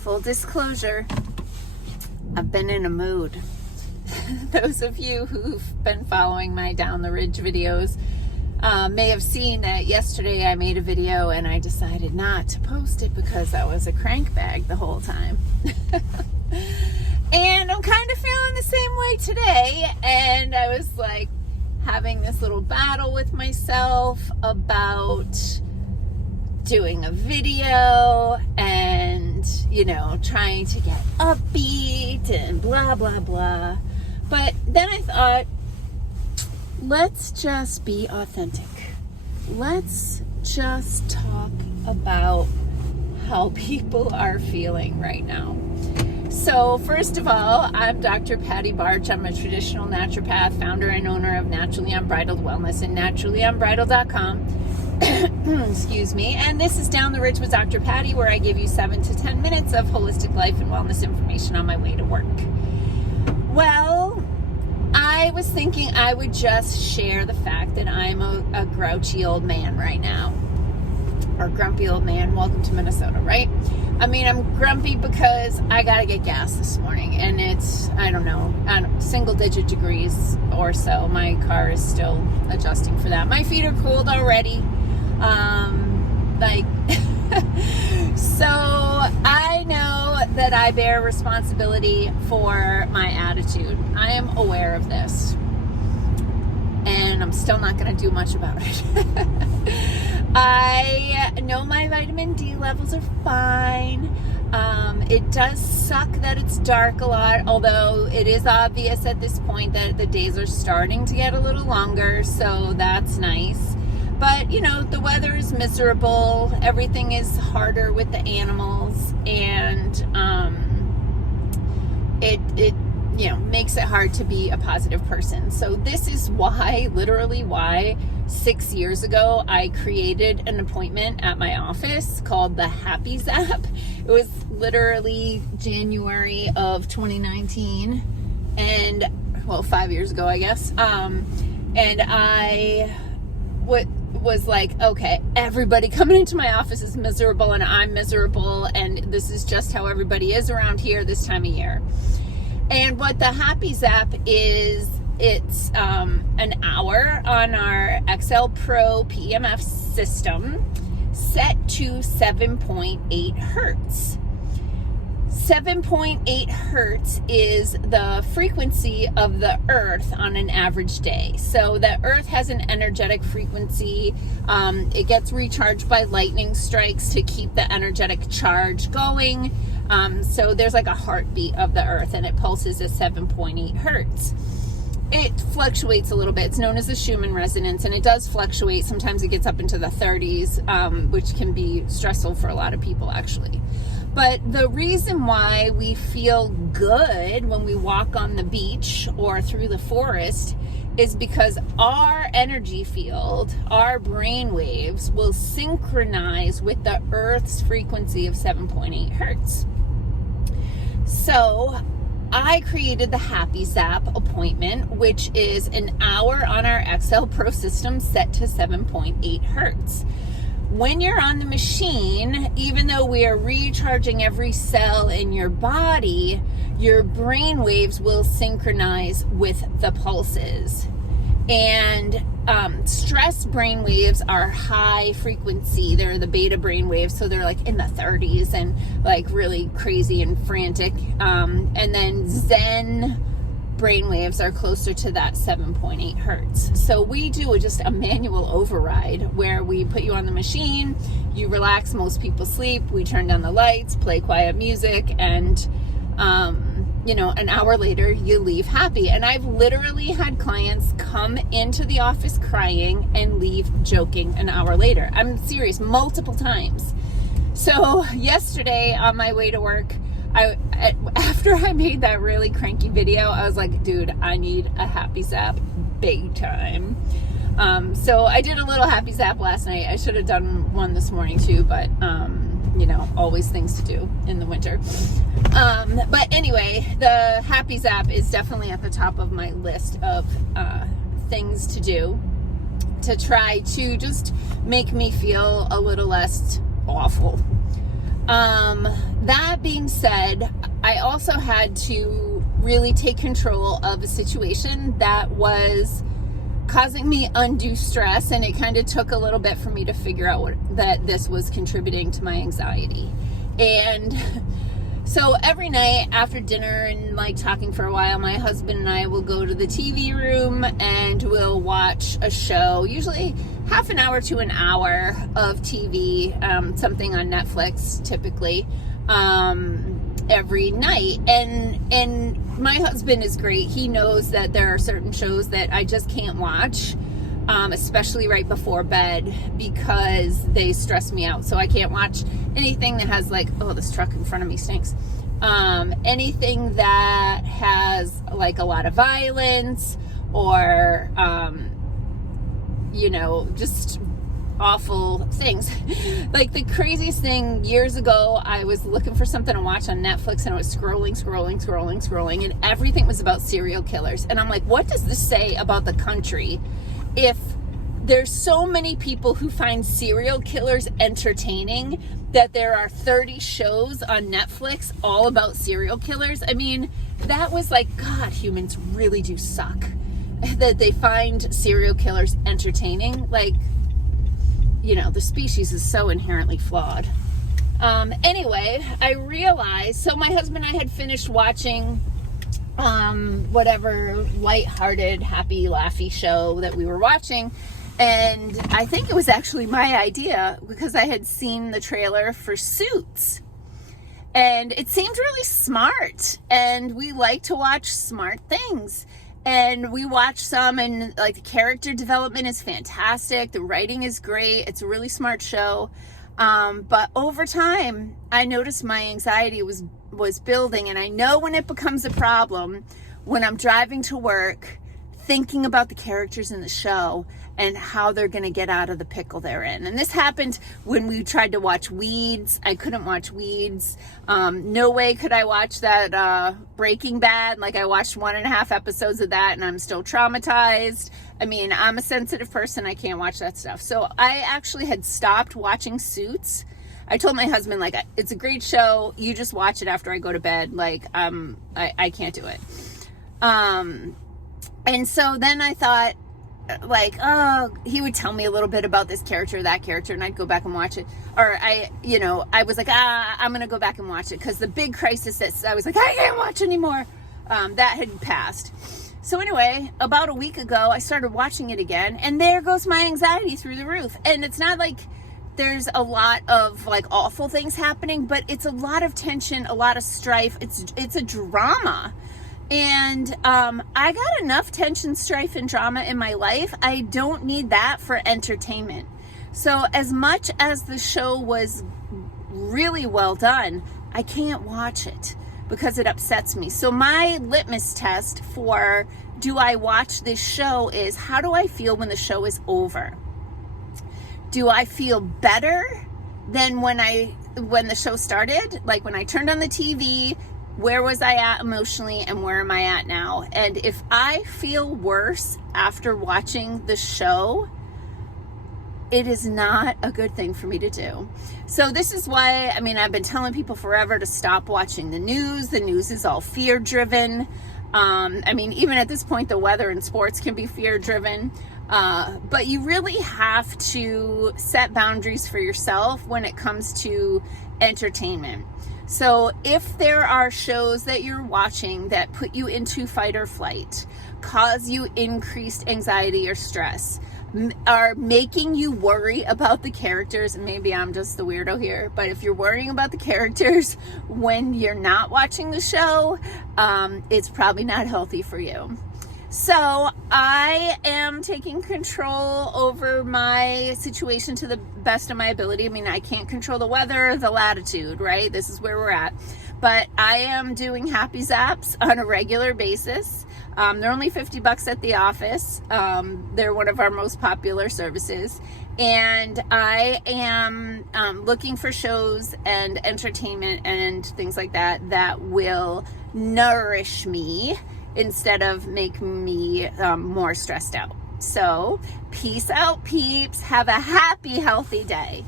Full disclosure, I've been in a mood. Those of you who've been following my Down the Ridge videos may have seen that yesterday I made a video and I decided not to post it because I was a crank bag the whole time. And I'm kind of feeling the same way today, and I was like having this little battle with myself about doing a video and, you know, trying to get upbeat and blah, blah, blah. But then I thought, let's just be authentic. Let's just talk about how people are feeling right now. So first of all, I'm Dr. Patty Barch. I'm a traditional naturopath, founder and owner of Naturally Unbridled Wellness and naturallyunbridled.com. Excuse me. And this is Down the Ridge with Dr. Patty, where I give you 7 to 10 minutes of holistic life and wellness information on my way to work. Well, I was thinking I would just share the fact that I'm a grouchy old man right now. Or grumpy old man. Welcome to Minnesota, right? I mean, I'm grumpy because I gotta get gas this morning, and it's, I don't know, single digit degrees or so. My car is still adjusting for that. My feet are cold already. So I know that I bear responsibility for my attitude. I am aware of this, and I'm still not going to do much about it. I know my vitamin D levels are fine. It does suck that it's dark a lot, although it is obvious at this point that the days are starting to get a little longer, so that's nice. But, you know, the weather is miserable. Everything is harder with the animals, and it you know, makes it hard to be a positive person. So this is why, literally why, 6 years ago, I created an appointment at my office called the Happy Zap. It was literally January of 2019, and, well, 5 years ago, I guess. And I was like, okay, everybody coming into my office is miserable, and I'm miserable, and this is just how everybody is around here this time of year. And what the Happy Zap is, it's an hour on our XL Pro PEMF system set to 7.8 hertz. 7.8 hertz is the frequency of the earth on an average day. So the earth has an energetic frequency. It gets recharged by lightning strikes to keep the energetic charge going. So there's like a heartbeat of the earth, and it pulses at 7.8 hertz. It fluctuates a little bit. It's known as the Schumann resonance, and it does fluctuate. Sometimes it gets up into the 30s, which can be stressful for a lot of people, actually. But the reason why we feel good when we walk on the beach or through the forest is because our energy field, our brain waves, will synchronize with the Earth's frequency of 7.8 hertz. So I created the Happy Zap appointment, which is an hour on our XL Pro system set to 7.8 hertz. When you're on the machine, even though we are recharging every cell in your body, your brain waves will synchronize with the pulses. And stress brain waves are high frequency. They're the beta brain waves, so they're like in the 30s and like really crazy and frantic. And then Zen brain waves are closer to that 7.8 hertz. So we do just a manual override where we put you on the machine, you relax, most people sleep, we turn down the lights, play quiet music, and you know, an hour later you leave happy. And I've literally had clients come into the office crying and leave joking an hour later. I'm serious, multiple times. So yesterday on my way to work, after I made that really cranky video, I was like, dude, I need a Happy Zap big time. So I did a little Happy Zap last night. I should have done one this morning too, but you know, always things to do in the winter. But anyway, the Happy Zap is definitely at the top of my list of things to do to try to just make me feel a little less awful. That that being said, I also had to really take control of a situation that was causing me undue stress, and it kind of took a little bit for me to figure out that this was contributing to my anxiety. And so every night after dinner and like talking for a while, my husband and I will go to the TV room and we'll watch a show, usually half an hour to an hour of TV, something on Netflix typically, every night. And my husband is great. He knows that there are certain shows that I just can't watch, especially right before bed, because they stress me out. So I can't watch anything that has like, oh, this truck in front of me stinks. Anything that has like a lot of violence or, just awful things. Like the craziest thing, years ago, I was looking for something to watch on Netflix and I was scrolling, and everything was about serial killers. And I'm like, what does this say about the country if there's so many people who find serial killers entertaining that there are 30 shows on Netflix all about serial killers? I mean, that was like, God, humans really do suck. That they find serial killers entertaining. Like, the species is so inherently flawed. Anyway, I realized, so my husband and I had finished watching whatever lighthearted, happy, laughy show that we were watching. And I think it was actually my idea because I had seen the trailer for Suits. And it seemed really smart. And we like to watch smart things. And we watched some, and like the character development is fantastic. The writing is great. It's a really smart show. But over time, I noticed my anxiety was building. And I know when it becomes a problem, when I'm driving to work, thinking about the characters in the show and how they're going to get out of the pickle they're in. And this happened when we tried to watch Weeds. I couldn't watch Weeds. No way could I watch that Breaking Bad. Like, I watched 1.5 episodes of that and I'm still traumatized. I mean, I'm a sensitive person. I can't watch that stuff. So I actually had stopped watching Suits. I told my husband, like, it's a great show. You just watch it after I go to bed. Like, I can't do it. And so then I thought, like, oh, he would tell me a little bit about this character or that character, and I'd go back and watch it. Or I was like, I'm going to go back and watch it, because the big crisis that I was like, I can't watch anymore, that had passed. So anyway, about a week ago, I started watching it again, and there goes my anxiety through the roof. And it's not like there's a lot of like awful things happening, but it's a lot of tension, a lot of strife. It's a drama. And I got enough tension, strife, and drama in my life. I don't need that for entertainment. So as much as the show was really well done, I can't watch it because it upsets me. So my litmus test for do I watch this show is, how do I feel when the show is over? Do I feel better than when the show started? Like when I turned on the TV, where was I at emotionally and where am I at now? And if I feel worse after watching the show, it is not a good thing for me to do. So this is why, I've been telling people forever to stop watching the news. The news is all fear-driven. Even at this point, the weather and sports can be fear-driven. But you really have to set boundaries for yourself when it comes to entertainment. So if there are shows that you're watching that put you into fight or flight, cause you increased anxiety or stress, are making you worry about the characters, and maybe I'm just the weirdo here, but if you're worrying about the characters when you're not watching the show, it's probably not healthy for you. So I am taking control over my situation to the best of my ability. I can't control the weather, the latitude, right? This is where we're at. But I am doing happy zaps on a regular basis. They're only $50 at the office. They're one of our most popular services. And I am looking for shows and entertainment and things like that that will nourish me instead of make me more stressed out. So, peace out, peeps. Have a happy, healthy day.